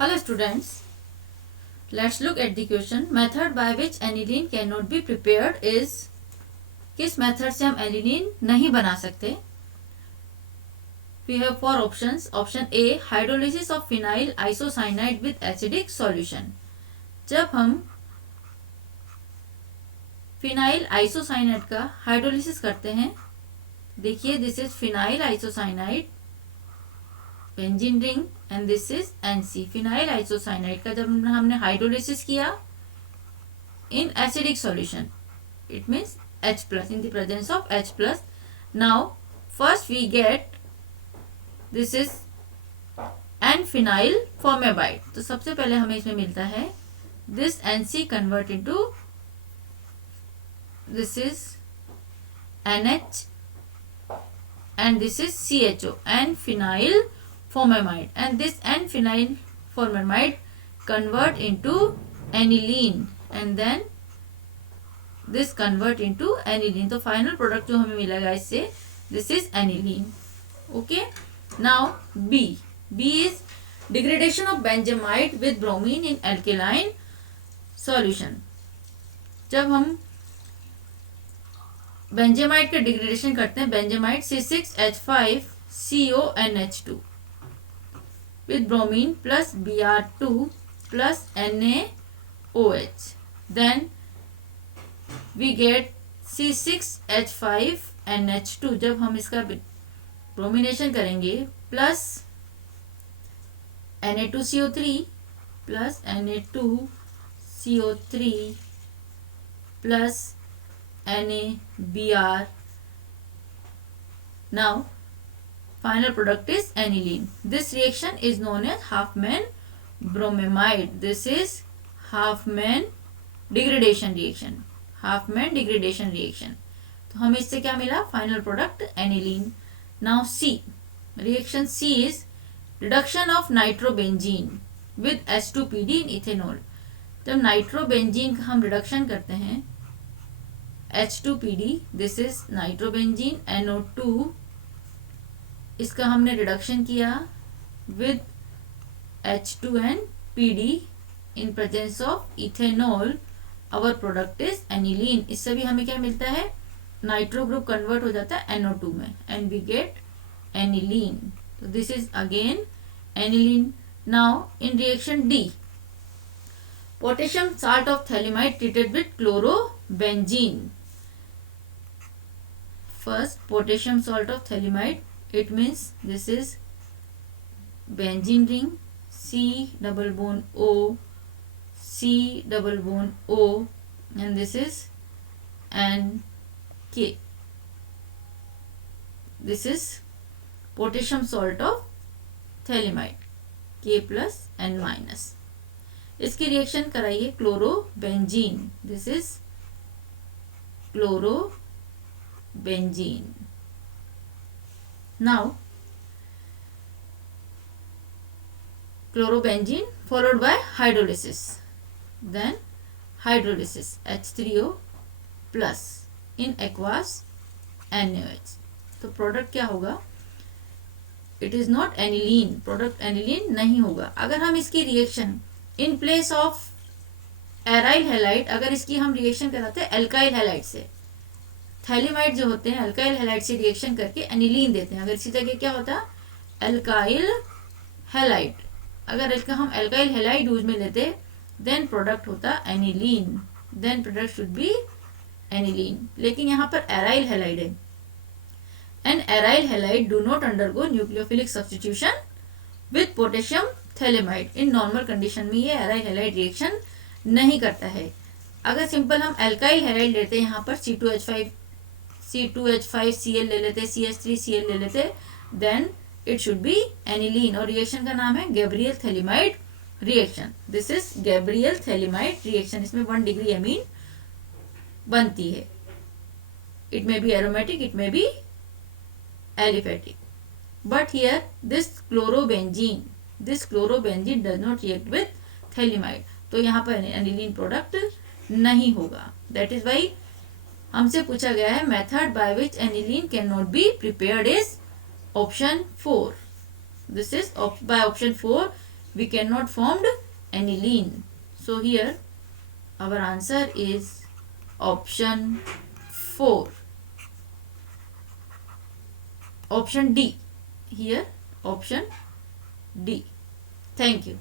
Hello students, let's look at the question. Method by which aniline cannot be prepared is, किस method से हम aniline नहीं बना सकते. We have four options. Option A, hydrolysis of phenyl isocyanide with acidic solution. जब हम phenyl isocyanide का hydrolysis करते हैं, देखिए this is phenyl isocyanide benzene ring and this is NC. Phenyl isocyanide का जब हमने हाइड्रोलिसिस किया in acidic solution, it means H plus in the presence of H plus. Now first we get this is N-phenyl formamide. तो सबसे पहले हमें इसमें मिलता है this NC convert into this is NH and this is CHO, N-phenyl formamide, and this N-phenyl formamide convert into aniline and then this convert into aniline. तो final product जो हमें मिलेगा इससे, this is aniline. Okay, now B is degradation of benzamide with bromine in alkaline solution. जब हम benzamide का degradation करते हैं, benzamide C6H5CONH2 with bromine plus Br2 plus NaOH, then we get C6H5NH2. जब हम इसका ब्रोमिनेशन करेंगे plus Na2CO3 plus Na2CO3 plus NaBr. Now final product is aniline. This reaction is known as Huffman bromamide. This is Huffman degradation reaction. Hofmann degradation reaction. तो हमें इससे क्या मिला? Final product aniline. Now C, reaction C is reduction of nitrobenzene with H2PD in ethanol. जब nitrobenzene का हम reduction करते हैं H2PD, this is nitrobenzene NO2, इसका हमने रिडक्शन किया with H2NPD in presence of ethanol, our product is aniline. इससे भी हमें क्या मिलता है? नाइट्रो ग्रुप कन्वर्ट हो जाता है NO2 में एंड वी गेट एनिलीन. तो this is again aniline. Now in reaction D, potassium salt of phthalimide treated with chlorobenzene. First potassium salt of phthalimide, it means this is benzene ring C double bond O, C double bond O, and this is K. This is potassium salt of thaliamide, K plus N minus. इसकी reaction कराइए chlorobenzene. This is chlorobenzene. Now chlorobenzene followed by hydrolysis, then hydrolysis H3O plus in aqueous NaOH. तो product क्या होगा? It is not aniline. Product aniline नहीं होगा. अगर हम इसकी reaction in place of aryl halide, अगर इसकी हम रिएक्शन कराते हैं एल्काइल हैलाइड से, थैलिमाइड जो होते हैं एल्काइल हैलाइड से रिएक्शन करके एनिलीन देते हैं. अगर इसी जगह क्या होता? Alkyl halide. अगर इसका हम एल्काइल हैलाइड यूज में लेते, देन प्रोडक्ट होता aniline, then product should be aniline. लेकिन यहाँ पर एराइल हैलाइड है and aryl halide do not undergo nucleophilic substitution with potassium phthalimide. In normal condition में ये एराइल हैलाइड रिएक्शन नहीं करता है. अगर सिंपल हम एल्काइल हैलाइड लेते हैं, यहाँ पर C2H5Cl ले लेते, CH3Cl ले लेते, then it should be aniline. और रिएक्शन का नाम है Gabriel phthalimide reaction. This is Gabriel phthalimide reaction. इसमें 1 डिग्री एमीन बनती है. It may be aromatic, it may be aliphatic, but here this chlorobenzene does not react with phthalimide. तो यहाँ पर एनिलीन प्रोडक्ट नहीं होगा. दैट इज वाई हमसे पूछा गया है method by which aniline can not be prepared is option 4. This is by option 4 we cannot formed aniline. So here our answer is option 4. Option D. Here option D. Thank you.